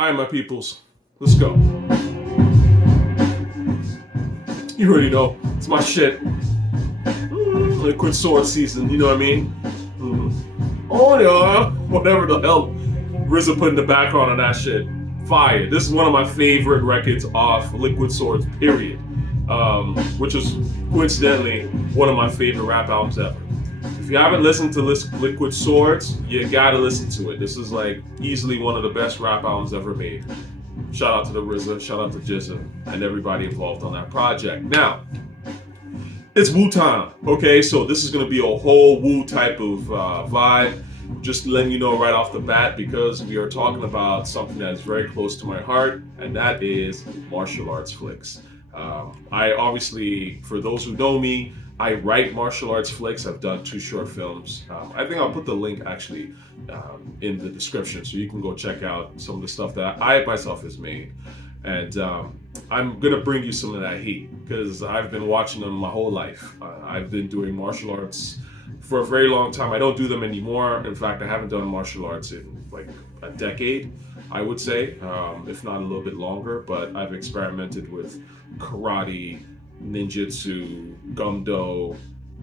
Alright, my peoples, let's go. You already know, it's my shit. Liquid sword season, you know what I mean? Oh yeah, whatever the hell RZA put in the background on that shit. Fire. This is one of my favorite records off Liquid Swords, period. Which is coincidentally one of my favorite rap albums ever. If you haven't listened to Liquid Swords, you gotta listen to it. This is like easily one of the best rap albums ever made. Shout out to the RZA, shout out to Jizza, and everybody involved on that project. Now, it's Wu-Tang, okay? So this is gonna be a whole Wu type of vibe. Just letting you know right off the bat, because we are talking about something that is very close to my heart, and that is martial arts flicks. I obviously, for those who know me, I write martial arts flicks. I've done 2 short films. I think I'll put the link actually in the description so you can go check out some of the stuff that I myself has made. And I'm gonna bring you some of that heat because I've been watching them my whole life. I've been doing martial arts for a very long time. I don't do them anymore. In fact, I haven't done martial arts in like a decade, I would say, if not a little bit longer. But I've experimented with karate, ninjutsu, gumdo,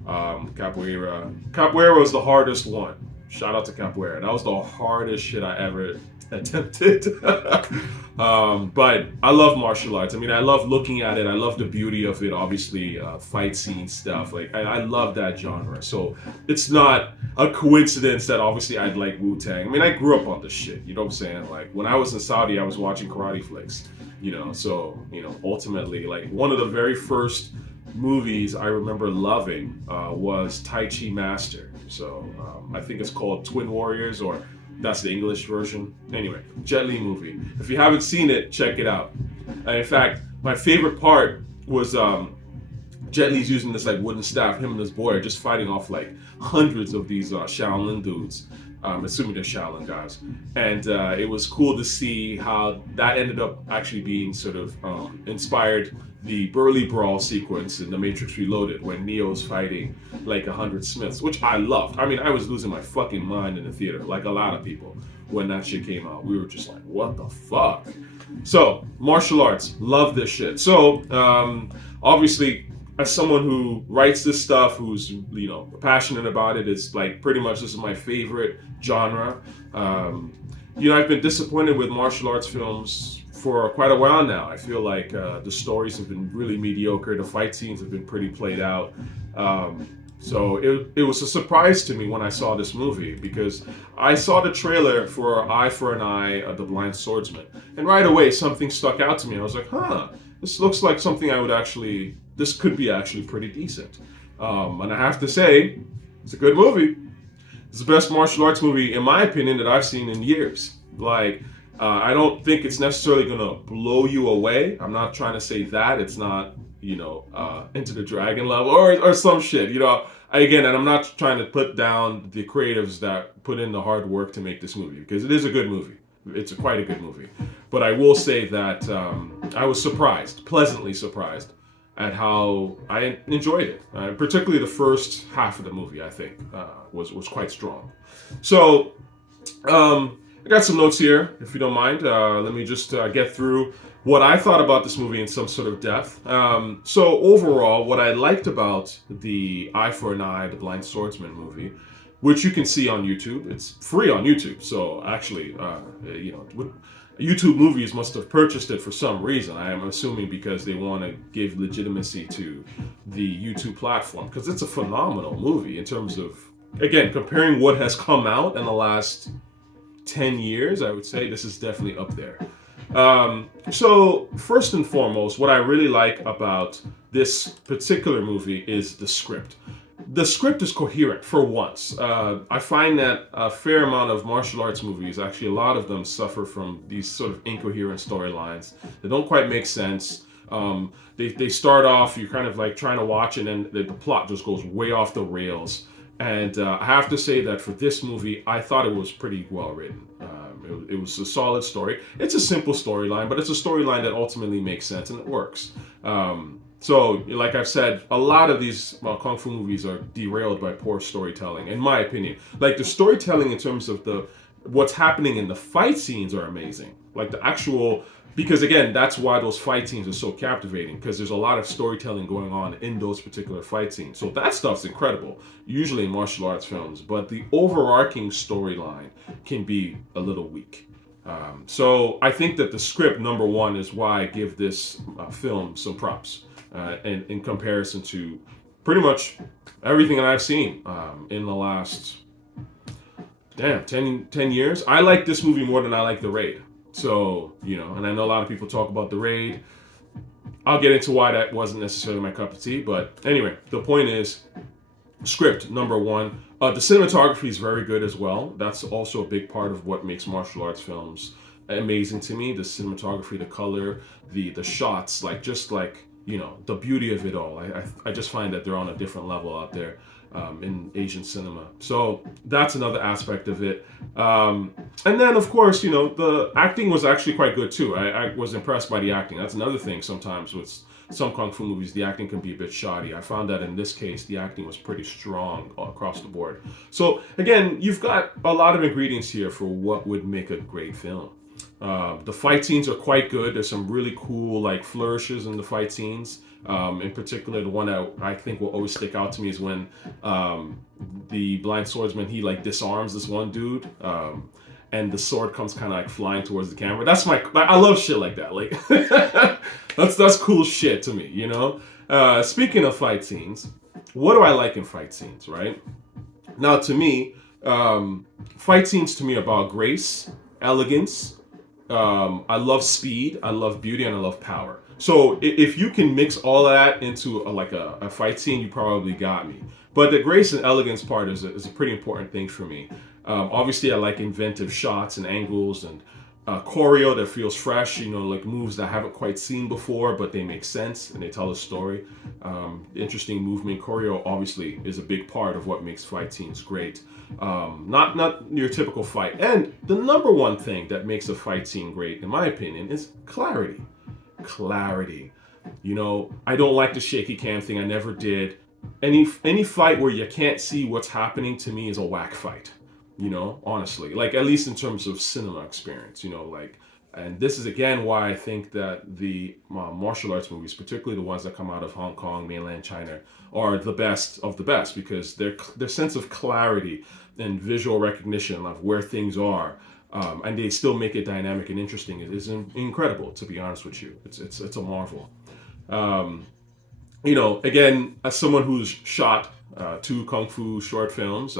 capoeira. Capoeira was the hardest one. Shout out to capoeira. That was the hardest shit I ever attempted. But I love martial arts. I mean, I love looking at it. I love the beauty of it. Obviously, fight scene stuff. Like I love that genre. So it's not a coincidence that obviously I'd like Wu-Tang. I mean, I grew up on this shit. You know what I'm saying? Like when I was in Saudi, I was watching karate flicks. So ultimately, like one of the very first movies I remember loving was Tai Chi Master. So I think it's called Twin Warriors, or that's the English version. Anyway, Jet Li movie. If you haven't seen it, check it out. And in fact, my favorite part was Jet Li's using this like wooden staff. Him and his boy are just fighting off like hundreds of these Shaolin dudes. Assuming they're Shaolin guys. And it was cool to see how that ended up actually being sort of inspired the Burly Brawl sequence in The Matrix Reloaded when Neo's fighting like 100 Smiths, which I loved. I mean, I was losing my fucking mind in the theater, like a lot of people, when that shit came out. We were just like, what the fuck? So, martial arts, love this shit. So, obviously, as someone who writes this stuff, who's passionate about it, it's like pretty much this is my favorite genre. I've been disappointed with martial arts films for quite a while now. I feel like the stories have been really mediocre. The fight scenes have been pretty played out. So it was a surprise to me when I saw this movie, because I saw the trailer for Eye for an Eye, The Blind Swordsman, and right away something stuck out to me. I was like, this looks like something this could be actually pretty decent. And I have to say, it's a good movie. It's the best martial arts movie, in my opinion, that I've seen in years. Like, I don't think it's necessarily gonna blow you away. I'm not trying to say that. It's not, Into the Dragon level or some shit, Again, and I'm not trying to put down the creatives that put in the hard work to make this movie, because it is a good movie. It's quite a good movie. But I will say that I was pleasantly surprised, at how I enjoyed it. Particularly the first half of the movie, I think, was quite strong. So, I got some notes here, if you don't mind. Let me just get through what I thought about this movie in some sort of depth. So overall, what I liked about the Eye for an Eye, The Blind Swordsman movie, which you can see on YouTube. It's free on YouTube. So actually, YouTube Movies must have purchased it for some reason. I am assuming because they want to give legitimacy to the YouTube platform, because it's a phenomenal movie in terms of, again, comparing what has come out in the last 10 years, I would say this is definitely up there. So first and foremost, what I really like about this particular movie is the script. The script is coherent for once. I find that a fair amount of martial arts movies, actually a lot of them, suffer from these sort of incoherent storylines. They don't quite make sense. They start off, you're kind of like trying to watch, and then the plot just goes way off the rails. And I have to say that for this movie, I thought it was pretty well written. It was a solid story. It's a simple storyline, but it's a storyline that ultimately makes sense and it works. So, like I've said, a lot of these kung fu movies are derailed by poor storytelling, in my opinion. Like the storytelling in terms of what's happening in the fight scenes are amazing. like the actual. Because again, that's why those fight scenes are so captivating, because there's a lot of storytelling going on in those particular fight scenes. So that stuff's incredible, usually in martial arts films, but the overarching storyline can be a little weak. So I think that the script, number one, is why I give this film some props in comparison to pretty much everything that I've seen in the last, 10 years. I like this movie more than I like The Raid. So, and I know a lot of people talk about The Raid. I'll get into why that wasn't necessarily my cup of tea. But anyway, the point is, script, number one. The cinematography is very good as well. That's also a big part of what makes martial arts films amazing to me. The cinematography, the color, the shots, the beauty of it all. I just find that they're on a different level out there. In Asian cinema. So that's another aspect of it. And then, of course, the acting was actually quite good too. I was impressed by the acting. That's another thing sometimes with some Kung Fu movies, the acting can be a bit shoddy. I found that in this case, the acting was pretty strong across the board. So again, you've got a lot of ingredients here for what would make a great film. The fight scenes are quite good. There's some really cool flourishes in the fight scenes. In particular, the one that I think will always stick out to me is when the blind swordsman, he disarms this one dude, and the sword comes kind of flying towards the camera. I love shit like that. That's cool shit to me, Speaking of fight scenes, what do I like in fight scenes, right? Now, to me, fight scenes to me are about grace, elegance. I love speed, I love beauty, and I love power. So if you can mix all that into a fight scene, you probably got me. But the grace and elegance part is a pretty important thing for me. Obviously, I like inventive shots and angles and choreo that feels fresh, moves that I haven't quite seen before, but they make sense and they tell a story. Interesting movement. Choreo obviously is a big part of what makes fight scenes great. Not your typical fight. And the number one thing that makes a fight scene great, in my opinion, is clarity. I don't like the shaky cam thing. I never did. Any fight where you can't see what's happening, to me, is a whack fight. Honestly, at least in terms of cinema experience, and this is again why I think that the martial arts movies, particularly the ones that come out of Hong Kong, mainland China, are the best of the best, because their sense of clarity and visual recognition of where things are, and they still make it dynamic and interesting, is incredible, to be honest with you. It's a marvel. Again, as someone who's shot 2 Kung Fu short films,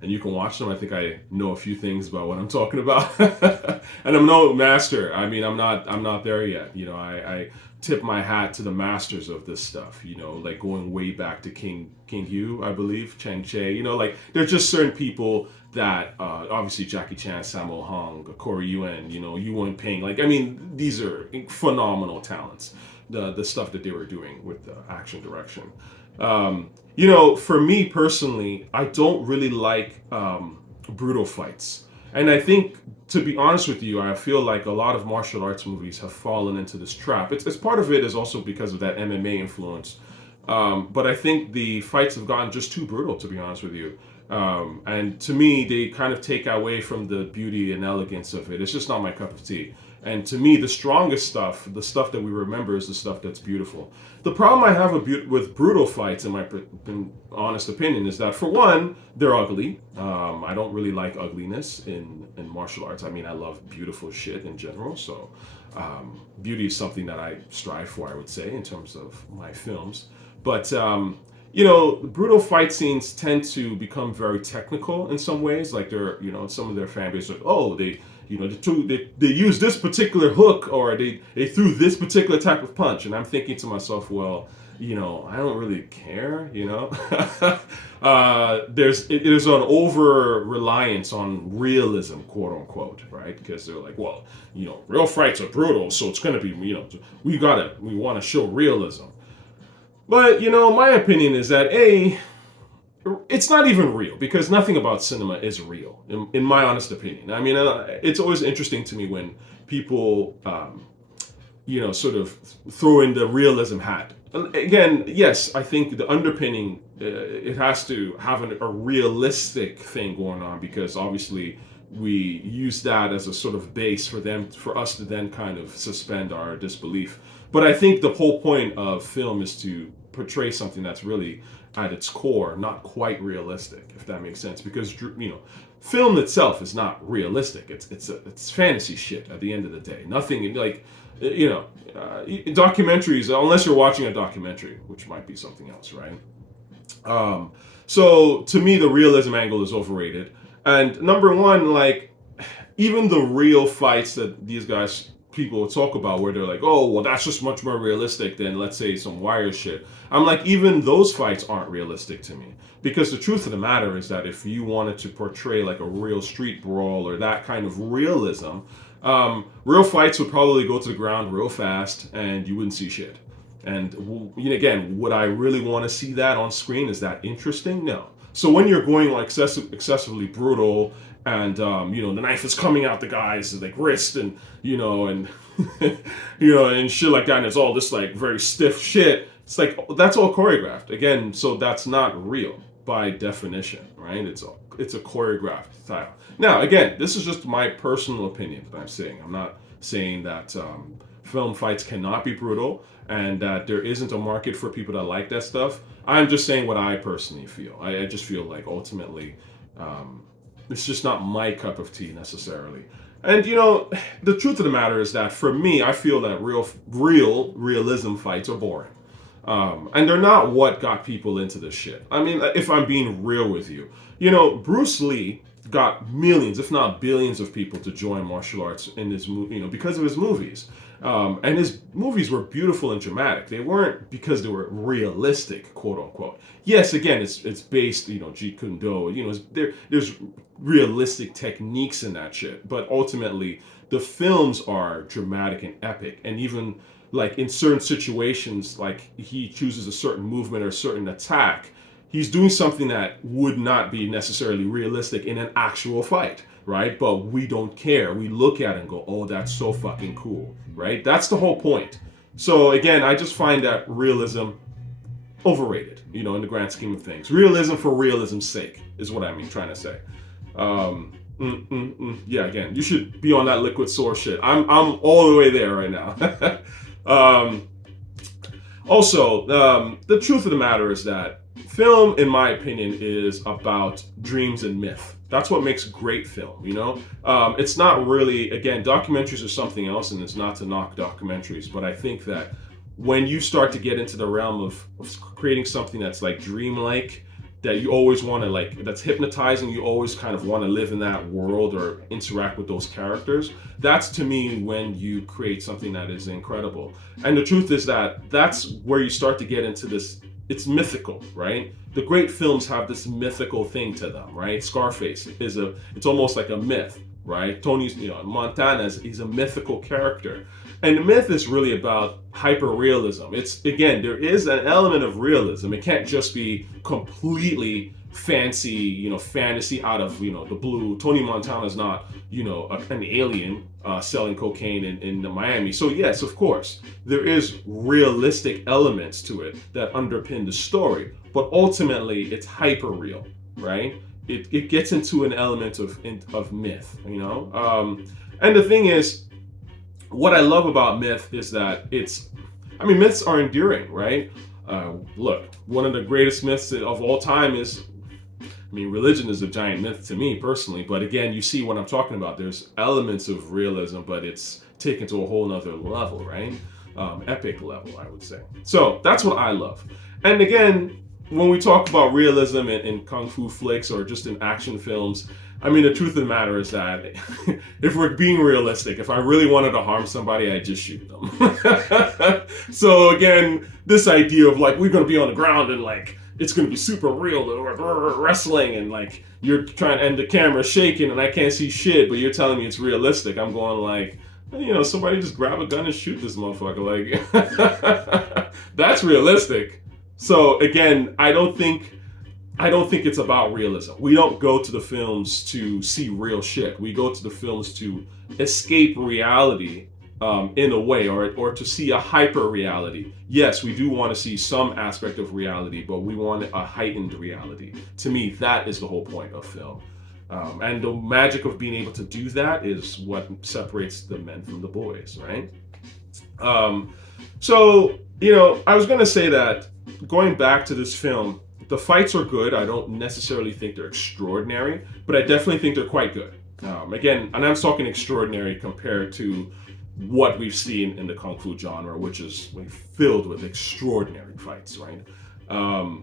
and you can watch them, I think I know a few things about what I'm talking about. And I'm no master. I mean, I'm not there yet. I tip my hat to the masters of this stuff, going way back to King Hu, I believe, Chang Cheh. There's just certain people that, obviously Jackie Chan, Sammo Hung, Corey Yuen, Yuan Ping. These are phenomenal talents. The stuff that they were doing with the action direction. For me personally, I don't really like brutal fights. And I think, to be honest with you, I feel like a lot of martial arts movies have fallen into this trap. It's part of it is also because of that MMA influence. But I think the fights have gotten just too brutal, to be honest with you. And to me, they kind of take away from the beauty and elegance of it. It's just not my cup of tea. And to me, the strongest stuff, the stuff that we remember, is the stuff that's beautiful. The problem I have with brutal fights, in my honest opinion, is that, for one, they're ugly. I don't really like ugliness in martial arts. I love beautiful shit in general. So beauty is something that I strive for, I would say, in terms of my films. But brutal fight scenes tend to become very technical in some ways. They're, some of their fan base are, they use this particular hook, or they threw this particular type of punch. And I'm thinking to myself, well, I don't really care, There's an over reliance on realism, quote unquote, right? Because they're like, well, real fights are brutal, so it's going to be, we want to show realism. But, my opinion is that, it's not even real, because nothing about cinema is real, in my honest opinion. It's always interesting to me when people, sort of throw in the realism hat. And again, yes, I think the underpinning, it has to have a realistic thing going on, because obviously we use that as a sort of base for us to then kind of suspend our disbelief. But I think the whole point of film is to portray something that's really at its core not quite realistic, if that makes sense, because film itself is not realistic. It's fantasy shit at the end of the day. Nothing like documentaries, unless you're watching a documentary, which might be something else, right? So to me, the realism angle is overrated. And number one, like, even the real fights that these people talk about, where they're like, oh, well, that's just much more realistic than, let's say, some wire shit. I'm like, even those fights aren't realistic to me. Because the truth of the matter is that if you wanted to portray like a real street brawl or that kind of realism, real fights would probably go to the ground real fast and you wouldn't see shit. And again, would I really want to see that on screen? Is that interesting? No. So when you're going like excessively brutal, and the knife is coming out the guy's like wrist, and and and shit like that, and it's all this like very stiff shit. It's like that's all choreographed again, so that's not real by definition, right? It's a choreographed style. Now, again, this is just my personal opinion that I'm saying. I'm not saying that film fights cannot be brutal and that there isn't a market for people that like that stuff. I'm just saying what I personally feel. I just feel like ultimately it's just not my cup of tea necessarily. And the truth of the matter is that for me, I feel that realism fights are boring. And they're not what got people into this shit. I mean, if I'm being real with you, Bruce Lee got millions, if not billions, of people to join martial arts in his because of his movies. And his movies were beautiful and dramatic. They weren't because they were realistic, quote unquote. Yes, again, it's based, Jeet Kune Do. There's realistic techniques in that shit. But ultimately, the films are dramatic and epic. And even like in certain situations, like he chooses a certain movement or a certain attack, he's doing something that would not be necessarily realistic in an actual fight. Right? But we don't care. We look at it and go, oh, that's so fucking cool, right? That's the whole point. So again, I just find that realism overrated, in the grand scheme of things. Realism for realism's sake is what I'm trying to say. Yeah, again, you should be on that liquid sword shit. I'm all the way there right now. Also, the truth of the matter is that film, in my opinion, is about dreams and myth. That's what makes great film, It's not really, again, documentaries are something else, and it's not to knock documentaries, but I think that when you start to get into the realm of creating something that's like dreamlike, that you always want to that's hypnotizing, you always kind of want to live in that world or interact with those characters, that's to me when you create something that is incredible. And the truth is that that's where you start to get into this. It's mythical, right? The great films have this mythical thing to them, right? Scarface it's almost like a myth, right? Tony's, Montana, he's a mythical character. And the myth is really about hyper-realism. It's, again, there is an element of realism. It can't just be completely fancy, fantasy out of, the blue. Tony Montana's not, an alien selling cocaine in Miami. So yes, of course, there is realistic elements to it that underpin the story, but ultimately it's hyper real, right? It gets into an element of myth, and the thing is, what I love about myth is that myths are enduring, right? Look, one of the greatest myths of all time is, religion is a giant myth to me personally, but again, you see what I'm talking about. There's elements of realism, but it's taken to a whole nother level, right? Epic level, I would say. So that's what I love. And again, when we talk about realism in kung fu flicks or just in action films, the truth of the matter is that if we're being realistic, if I really wanted to harm somebody, I'd just shoot them. So again, this idea of like, we're going to be on the ground and like, it's going to be super real, wrestling, and like, you're trying, and the camera's shaking and I can't see shit, but you're telling me it's realistic. I'm going like, somebody just grab a gun and shoot this motherfucker. Like, that's realistic. So again, I don't think it's about realism. We don't go to the films to see real shit. We go to the films to escape reality in a way, or to see a hyper reality. Yes, we do want to see some aspect of reality, but we want a heightened reality. To me, that is the whole point of film. And the magic of being able to do that is what separates the men from the boys, right? So, I was going to say that going back to this film, the fights are good. I don't necessarily think they're extraordinary, but I definitely think they're quite good. Again, and I'm talking extraordinary compared to what we've seen in the Kung Fu genre, which is like filled with extraordinary fights, right?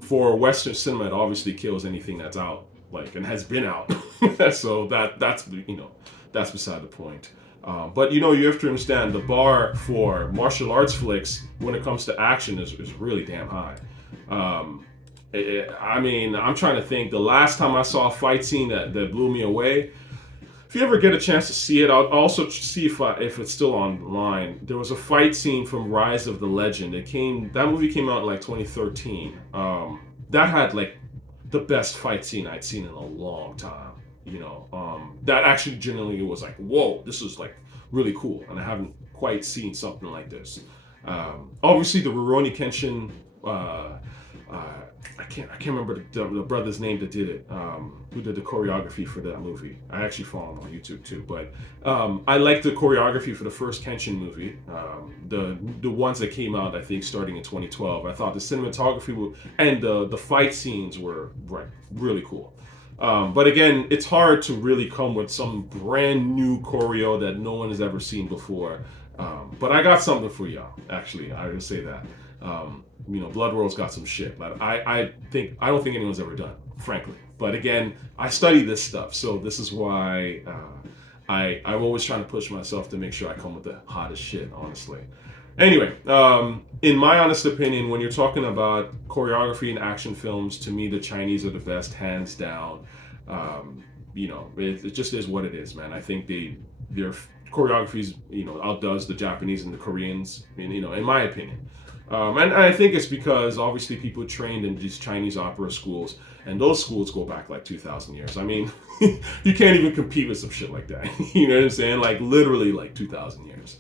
For Western cinema, it obviously kills anything that's out, like, and has been out. So that's beside the point. But you have to understand the bar for martial arts flicks when it comes to action is really damn high. I'm trying to think. The last time I saw a fight scene that blew me away. If you ever get a chance to see it, I'll also see if it's still online. There was a fight scene from Rise of the Legend. That movie came out in like 2013. That had like the best fight scene I'd seen in a long time. That actually genuinely was like, whoa, this is like really cool, and I haven't quite seen something like this. Obviously, the Rurouni Kenshin. I can't remember the brother's name that did it, who did the choreography for that movie. I actually follow him on YouTube too, but I like the choreography for the first Kenshin movie, the ones that came out I think starting in 2012. I thought the cinematography and the fight scenes were really cool. But again, it's hard to really come with some brand new choreo that no one has ever seen before. But I got something for y'all. Actually, I would say that. Blood World's got some shit that I don't think anyone's ever done, frankly. But again, I study this stuff, so this is why I'm always trying to push myself to make sure I come with the hottest shit, honestly. Anyway, in my honest opinion, when you're talking about choreography in action films, to me the Chinese are the best, hands down. It just is what it is, man. I think their choreographies, outdoes the Japanese and the Koreans, in my opinion. And I think it's because obviously people trained in these Chinese opera schools, and those schools go back like 2,000 years. I mean, you can't even compete with some shit like that. You know what I'm saying? Like literally like 2,000 years.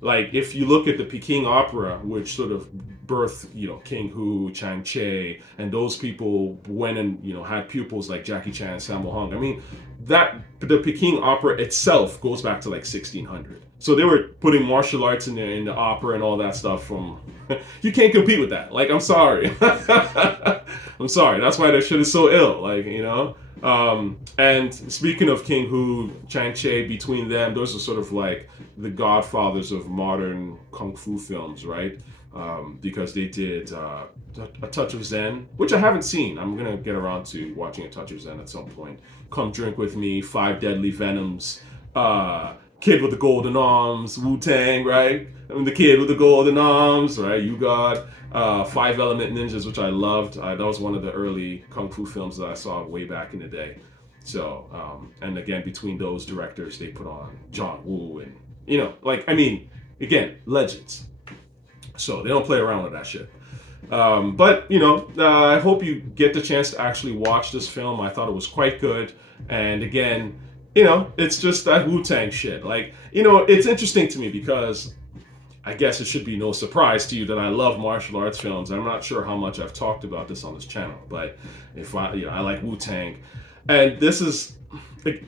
Like if you look at the Peking opera, which sort of birthed, King Hu, Chang, Cheh, and those people went and, had pupils like Jackie Chan and Sammo Hung. I mean, the Peking opera itself goes back to like 1600. So they were putting martial arts in the opera and all that stuff from, you can't compete with that. Like, I'm sorry. I'm sorry. That's why that shit is so ill. Like, and speaking of King Hu, Chang Cheh, between them, those are sort of like the godfathers of modern Kung Fu films, right? Because they did A Touch of Zen, which I haven't seen. I'm going to get around to watching A Touch of Zen at some point. Come Drink With Me, Five Deadly Venoms, Kid with the Golden Arms, Wu-Tang, right? The Kid with the Golden Arms, right? You got Five Element Ninjas, which I loved. That was one of the early Kung Fu films that I saw way back in the day. So, and again, between those directors, they put on John Woo and, again, legends. So they don't play around with that shit. But, I hope you get the chance to actually watch this film. I thought it was quite good. And again, it's just that Wu-Tang shit. Like, it's interesting to me because I guess it should be no surprise to you that I love martial arts films. I'm not sure how much I've talked about this on this channel, but I like Wu-Tang. And this is,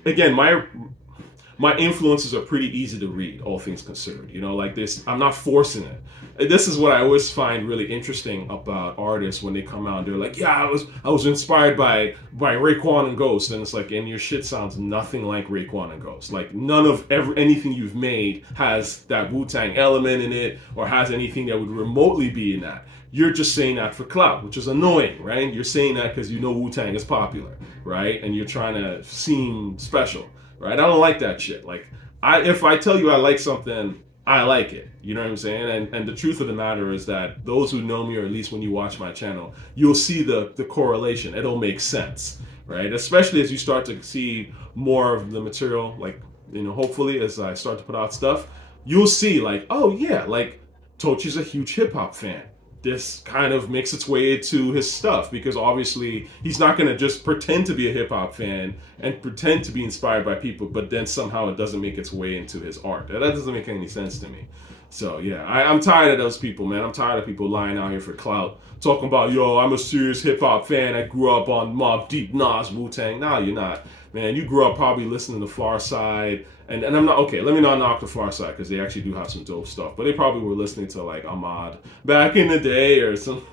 again, my influences are pretty easy to read, all things considered. Like this, I'm not forcing it. This is what I always find really interesting about artists when they come out. They're like, yeah, I was inspired by Raekwon and Ghost, and it's like, and your shit sounds nothing like Raekwon and Ghost. Like none of anything you've made has that Wu-Tang element in it, or has anything that would remotely be in that. You're just saying that for clout, which is annoying, right? You're saying that because Wu-Tang is popular, right? And you're trying to seem special, right? I don't like that shit. Like, if I tell you I like something, I like it. You know what I'm saying? And the truth of the matter is that those who know me, or at least when you watch my channel, you'll see the correlation. It'll make sense, right? Especially as you start to see more of the material, like, hopefully as I start to put out stuff, you'll see like, oh yeah, like Tochi's a huge hip hop fan. this kind of makes its way into his stuff, because obviously he's not going to just pretend to be a hip-hop fan and pretend to be inspired by people, but then somehow it doesn't make its way into his art. That doesn't make any sense to me. So yeah, I'm tired of those people, man. I'm tired of people lying out here for clout, talking about, yo, I'm a serious hip-hop fan, I grew up on Mobb Deep, Nas, Wu-Tang. Nah, you're not, man. You grew up probably listening to Far Side, and I'm not, okay, let me not knock the Far Side, because they actually do have some dope stuff, but they probably were listening to like Ahmad back in the day, or some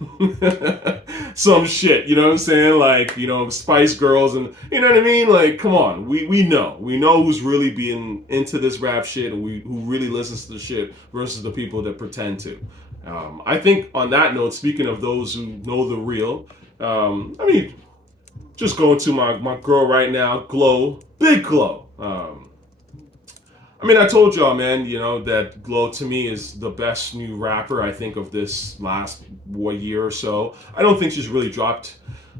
some shit, you know what I'm saying, like, you know, Spice Girls, and you know what I mean, like, come on, we know who's really being into this rap shit, and who really listens to the shit versus the people that pretend to. I think on that note, speaking of those who know the real, I mean, just going to my girl right now, Glow, Big Glow. I mean, I told y'all, man, you know, that Glow to me is the best new rapper, I think, of this last year or so. I don't think she's really dropped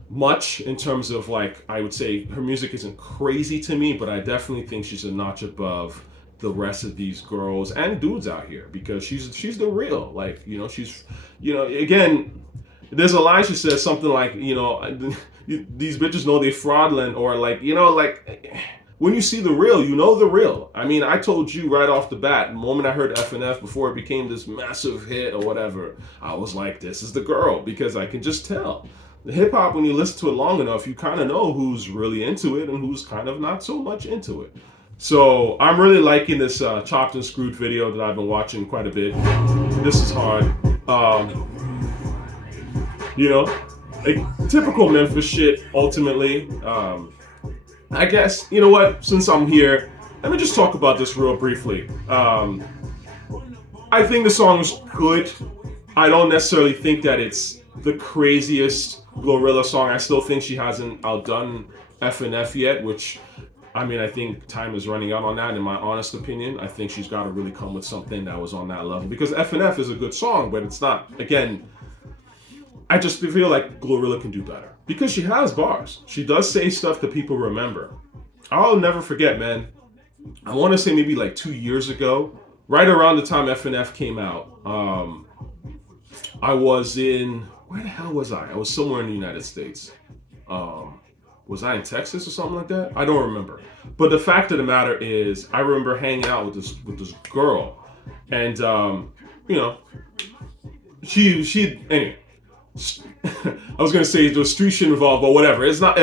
much in terms of, like, I would say her music isn't crazy to me, but I definitely think she's a notch above the rest of these girls and dudes out here, because she's the real, like, you know, she's, you know, again, there's a line she says something like, you know, these bitches know they fraudulent, or like, you know, like, when you see the real, you know the real. I mean, I told you right off the bat, the moment I heard FNF before it became this massive hit or whatever, I was like, this is the girl, because I can just tell. The hip hop, when you listen to it long enough, you kind of know who's really into it and who's kind of not so much into it. So I'm really liking this Chopped and Screwed video that I've been watching quite a bit. This is hard. You know, like typical Memphis shit, ultimately. I guess, you know what, since I'm here, let me just talk about this real briefly. I think the song is good. I don't necessarily think that it's the craziest Glorilla song. I still think she hasn't outdone FNF yet, which, I mean, I think time is running out on that, in my honest opinion. I think she's got to really come with something that was on that level, because FNF is a good song, but it's not, again, I just feel like Glorilla can do better, because she has bars. She does say stuff that people remember. I'll never forget, man. I want to say maybe like 2 years ago, right around the time FNF came out, I was in, where the hell was I? I was somewhere in the United States. Was I in Texas or something like that? I don't remember. But the fact of the matter is, I remember hanging out with this girl, and you know, she anyway. I was gonna say the street shit involved, but whatever. It's not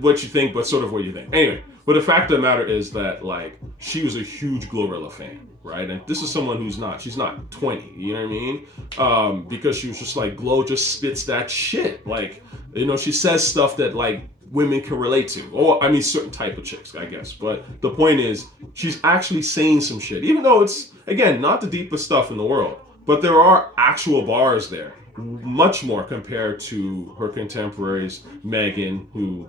what you think, but sort of what you think. Anyway, but the fact of the matter is that, like, she was a huge Glorilla fan, right? And this is someone she's not 20, you know what I mean? Because she was just like, Glow just spits that shit. Like, you know, she says stuff that, like, women can relate to. Or, I mean, certain type of chicks, I guess. But the point is, she's actually saying some shit. Even though it's, again, not the deepest stuff in the world. But there are actual bars there. Much more compared to her contemporaries, Megan, who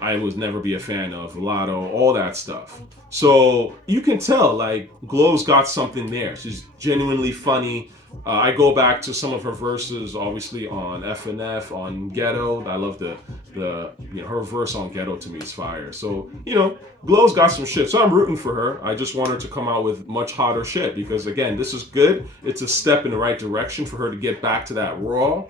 I was never be a fan of, Lotto, all that stuff. So you can tell, like, Glow's got something there. She's genuinely funny. I go back to some of her verses, obviously, on FNF, on Ghetto. I love the you know, her verse on Ghetto to me is fire. So, you know, Glow's got some shit. So I'm rooting for her. I just want her to come out with much hotter shit, because, again, this is good. It's a step in the right direction for her to get back to that raw.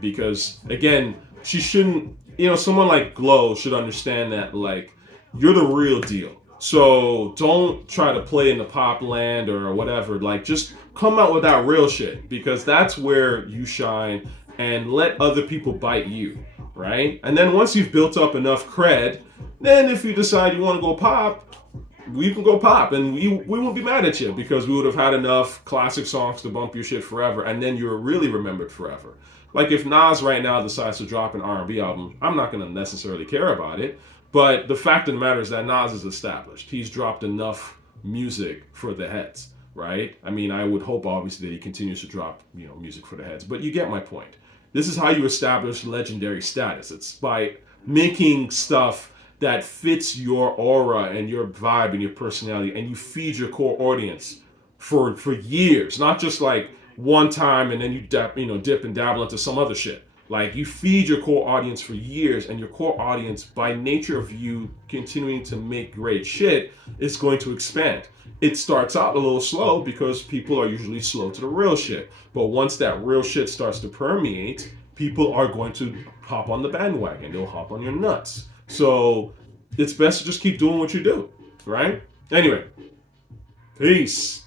Because, again, she shouldn't, you know, someone like Glow should understand that, like, you're the real deal. So don't try to play in the pop land or whatever. Like, just come out with that real shit, because that's where you shine, and let other people bite you, right? And then once you've built up enough cred, then if you decide you want to go pop, we can go pop, and we won't be mad at you, because we would have had enough classic songs to bump your shit forever, and then you're really remembered forever. Like, if Nas right now decides to drop an R&B album, I'm not going to necessarily care about it. But the fact of the matter is that Nas is established. He's dropped enough music for the heads, right? I mean, I would hope, obviously, that he continues to drop, you know, music for the heads. But you get my point. This is how you establish legendary status. It's by making stuff that fits your aura and your vibe and your personality, and you feed your core audience for years, not just like one time and then you dip and dabble into some other shit. Like, you feed your core audience for years, and your core audience, by nature of you continuing to make great shit, is going to expand. It starts out a little slow because people are usually slow to the real shit. But once that real shit starts to permeate, people are going to hop on the bandwagon. They'll hop on your nuts. So it's best to just keep doing what you do, right? Anyway, peace.